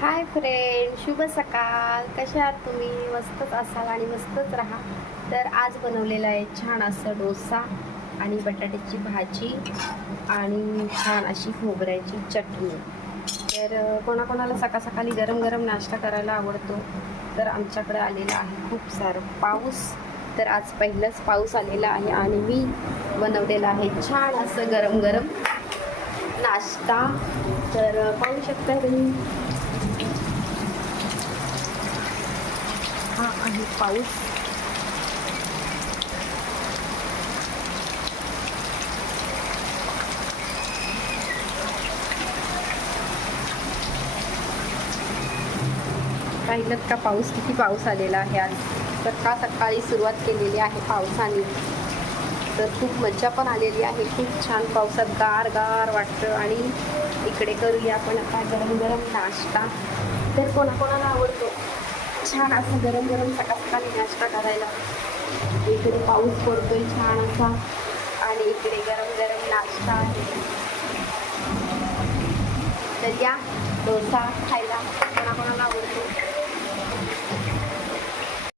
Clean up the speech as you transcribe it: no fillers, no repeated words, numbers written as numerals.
Hi friend, शुभ सकाळ. कशा आहात तुम्ही? मस्तच असाल आणि मस्तच राहा. तर आज बनवलेलं आहे छान असं डोसा आणि बटाट्याची भाजी आणि छान अशी खोबऱ्याची चटणी. तर कोणाकोणाला सकाळ सकाळी गरम गरम नाश्ता करायला आवडतो. तर आमच्याकडे आलेला आहे खूप सारं पाऊस. तर आज पहिलंच पाऊस आलेला आहे आणि मी बनवलेला आहे छान असं गरम गरम नाश्ता. तर पाहू शकता तुम्ही, हा आहे पाऊस. पाहिलं का पाऊस, किती पाऊस आलेला आहे आज. सकाळ सकाळी सुरुवात केलेली आहे पावसाने. तर खूप मज्जा पण आलेली आहे. खूप छान पावसात गार गार वाटतं. आणि इकडे करूया आपण आता गरम गरम नाश्ता. तर कोणाकोणाला आवडतो छान असं गरम गरम सकाळ सकाळी नाश्ता करायला. इकडे पाऊस पडतोय छान असा आणि इकडे गरम गरम नाश्ता आहे. तर या डोसा खायला कोणाकोणाला आवडतो.